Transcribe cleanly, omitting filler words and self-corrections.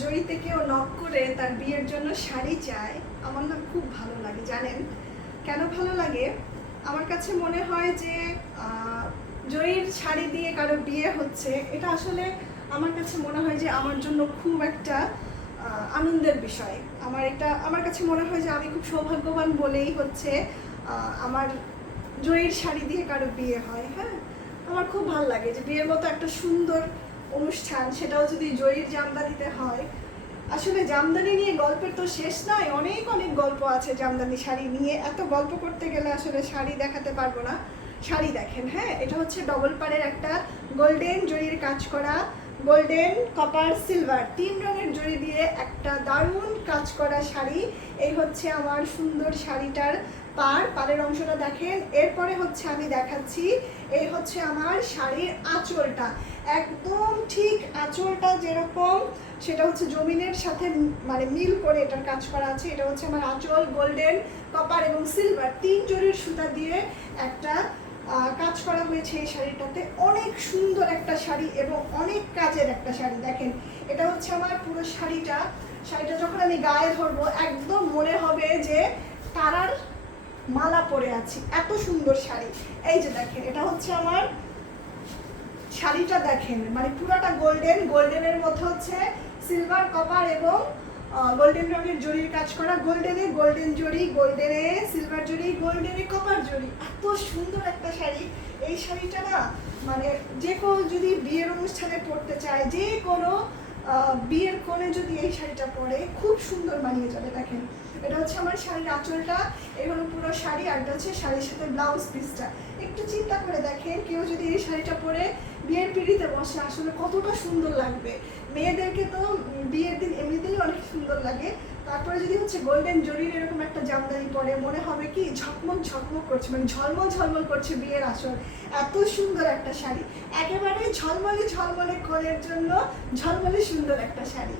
জয়ীতে কেউ নক করে তার বিয়ের জন্য শাড়ি চায়, আমার না খুব ভালো লাগে। জানেন কেন ভালো লাগে? আমার কাছে মনে হয় যে জয়ীর শাড়ি দিয়ে কারো বিয়ে হচ্ছে, এটা আসলে আমার কাছে মনে হয় যে আমার জন্য খুব একটা আনন্দের বিষয়। আমার কাছে মনে হয় যে আমি খুব সৌভাগ্যবান বলেই হচ্ছে আমার জয়ীর শাড়ি দিয়ে কারো বিয়ে হয়। হ্যাঁ, আমার খুব ভালো লাগে যে বিয়ের মতো একটা সুন্দর অনুষ্ঠান, সেটাও যদি জয়ীর জামদানিতে হয়। আসলে জামদানি নিয়ে গল্পের তো শেষ নাই, অনেক অনেক গল্প আছে জামদানি শাড়ি নিয়ে। এত গল্প করতে গেলে আসলে শাড়ি দেখাতে পারবো না। শাড়ি দেখেন, হ্যাঁ, এটা হচ্ছে ডবল পাড়ের একটা গোল্ডেন জরির কাজ করা, গোল্ডেন, কপার, সিলভার 3 রঙের জরি দিয়ে একটা দারুণ কাজ করা শাড়ি। এই হচ্ছে আমার সুন্দর শাড়িটার পাড়ের অংশটা দেখেন। এরপরে হচ্ছে আমি দেখাচ্ছি, এই হচ্ছে আমার শাড়ির আঁচলটা। একদম ঠিক আঁচলটা যেরকম, সেটা হচ্ছে জমিনের সাথে মানে মিল করে এটার কাজ করা আছে। এটা হচ্ছে আমার আঁচল, গোল্ডেন, কপার এবং সিলভার 3 জরির সুতা দিয়ে একটা কাজ করা হয়েছে এই শাড়িটাতে। অনেক সুন্দর একটা শাড়ি এবং অনেক কাজের একটা শাড়ি। দেখেন, এটা হচ্ছে আমার পুরো শাড়িটা যখন আমি গায়ে ধরবো একদম মনে হবে যে তারার মালা পরে আছি, এত সুন্দর শাড়ি। এই যে দেখেন, এটা হচ্ছে আমার শাড়িটা। দেখেন মানে পুরোটা গোল্ডেন, গোল্ডেনের মধ্যে হচ্ছে সিলভার, কপার এবং গোল্ডেন রঙের জরির কাজ করা। গোল্ডেনে গোল্ডেন জরি, গোল্ডেনে সিলভার জরি, গোল্ডেনে কপার জরি। এত সুন্দর একটা শাড়ি। এই শাড়িটা না মানে যে কোনো যদি বিয়ের অনুষ্ঠানে পরতে চায়, যে কোনো বিয়ের কোণে যদি এই শাড়িটা পরে খুব সুন্দর মানিয়ে যাবে। দেখেন, এটা হচ্ছে আমার শাড়ির আঁচলটা, এই হলো পুরো শাড়ি। আর এটা হচ্ছে শাড়ির সাথে ব্লাউজ পিসটা। একটু চিন্তা করে দেখেন, কেউ যদি এই শাড়িটা পরে বিয়ের পিড়িতে বসে আসলে কতটা সুন্দর লাগবে। মেয়েদেরকে তো বিয়ের দিন এমনিতেই অনেক সুন্দর লাগে, তারপরে যদি হচ্ছে গোল্ডেন জরির এরকম একটা জামদানি পরে মনে হবে কি ঝকমক ঝকমক করছে, মানে ঝলমল ঝলমল করছে বিয়ের আসর। এত সুন্দর একটা শাড়ি, একেবারে ঝলমলে ঝলমলে কোণের জন্য ঝলমলে সুন্দর একটা শাড়ি।